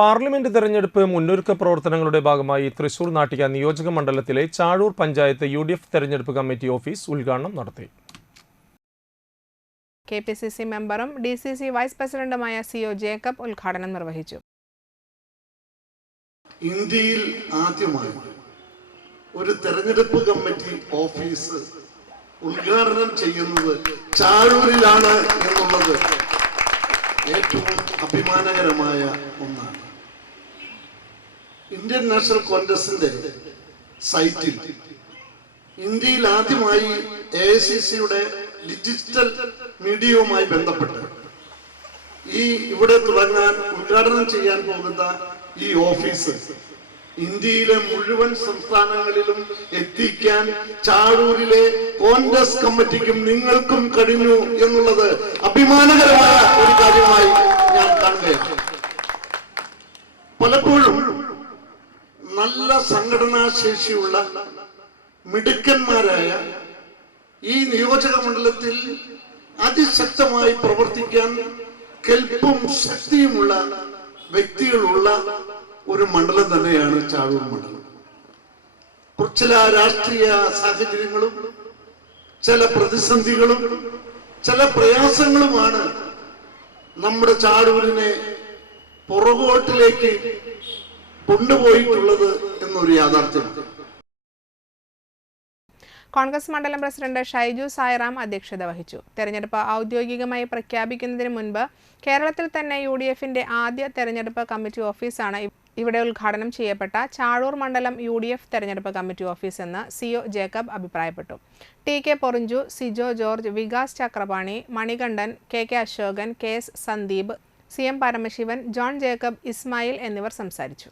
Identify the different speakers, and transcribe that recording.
Speaker 1: Parliament തെരഞ്ഞെടുപ്പ് മുന്നൊരുക്ക പ്രവർത്തനങ്ങളുടെ ഭാഗമായി തൃശൂർ നാട്ടിക നിയോജക മണ്ഡലത്തിലെ Chazhoor panchayat U D F തെരഞ്ഞെടുപ്പ് കമ്മിറ്റി ഓഫീസ് ഉദ്ഘാടനം നടത്തി.
Speaker 2: കെ പി സി സി മെമ്പറും ഡി സി സി വൈസ് പ്രസിഡന്റുമായ സി ഒ ജേക്കബ് ഉദ്ഘാടനം നിർവഹിച്ചു.
Speaker 3: ഇന്ത്യയിൽ ആദ്യമായി ഒരു തെരഞ്ഞെടുപ്പ് കമ്മിറ്റി ഓഫീസ് ഉദ്ഘാടനം ചെയ്യുന്നത് ചാഴൂരിലാണ് എന്നുള്ളത് ഏറ്റവും അഭിമാനകരമായ ഒന്നാണ്. ഇന്ത്യൻ നാഷണൽ കോൺഗ്രസിന്റെ സൈറ്റിൽ ഇന്ത്യയിൽ ആദ്യമായി എ ഐ സി സിയുടെ ഡിജിറ്റൽ മീഡിയയുമായി ബന്ധപ്പെട്ട് ഈ ഇവിടെ തുടങ്ങാൻ ഉദ്ഘാടനം ചെയ്യാൻ പോകുന്ന ഈ ഓഫീസ് ഇന്ത്യയിലെ മുഴുവൻ സംസ്ഥാനങ്ങളിലും എത്തിക്കാൻ ചാഴൂരിലെ കോൺഗ്രസ് കമ്മിറ്റിക്കും നിങ്ങൾക്കും കഴിഞ്ഞു എന്നുള്ളത് അഭിമാനകരമായ ഒരു കാര്യമായി നല്ല സംഘടനാ ശേഷിയുള്ള മിടുക്കന്മാരായ ഈ നിയോജക മണ്ഡലത്തിൽ അതിശക്തമായി പ്രവർത്തിക്കാൻ കെൽപ്പും ശക്തിയുമുള്ള വ്യക്തികളുള്ള ഒരു മണ്ഡലം തന്നെയാണ് ചാഴൂർ മണ്ഡലം. ചില രാഷ്ട്രീയ സാഹചര്യങ്ങളും ചില പ്രതിസന്ധികളും ചില പ്രയാസങ്ങളുമാണ് നമ്മുടെ ചാടൂരിനെ പുറകോട്ടിലേക്ക് കൊണ്ടുപോയിട്ടുള്ളത് എന്നൊരു യാഥാർത്ഥ്യം.
Speaker 2: കോൺഗ്രസ് മണ്ഡലം പ്രസിഡന്റ് ഷൈജു സായിറാം അധ്യക്ഷത വഹിച്ചു. തെരഞ്ഞെടുപ്പ് ഔദ്യോഗികമായി പ്രഖ്യാപിക്കുന്നതിന് മുൻപ് കേരളത്തിൽ തന്നെ യു ഡി എഫിന്റെ ആദ്യ തെരഞ്ഞെടുപ്പ് കമ്മിറ്റി ഓഫീസാണ് ഇവ്- ഇവിടെ ഉദ്ഘാടനം ചെയ്യപ്പെട്ട ചാഴൂർ മണ്ഡലം യു ഡി എഫ് തെരഞ്ഞെടുപ്പ് കമ്മിറ്റി ഓഫീസ് എന്ന് സിഒ ജേക്കബ് അഭിപ്രായപ്പെട്ടു. T K Porinchu Sijo George Vikas Chakrapani Manikandan K K Ashokan K S Sandeep C M Paramasivan John Jacob Ismail എന്നിവർ സംസാരിച്ചു.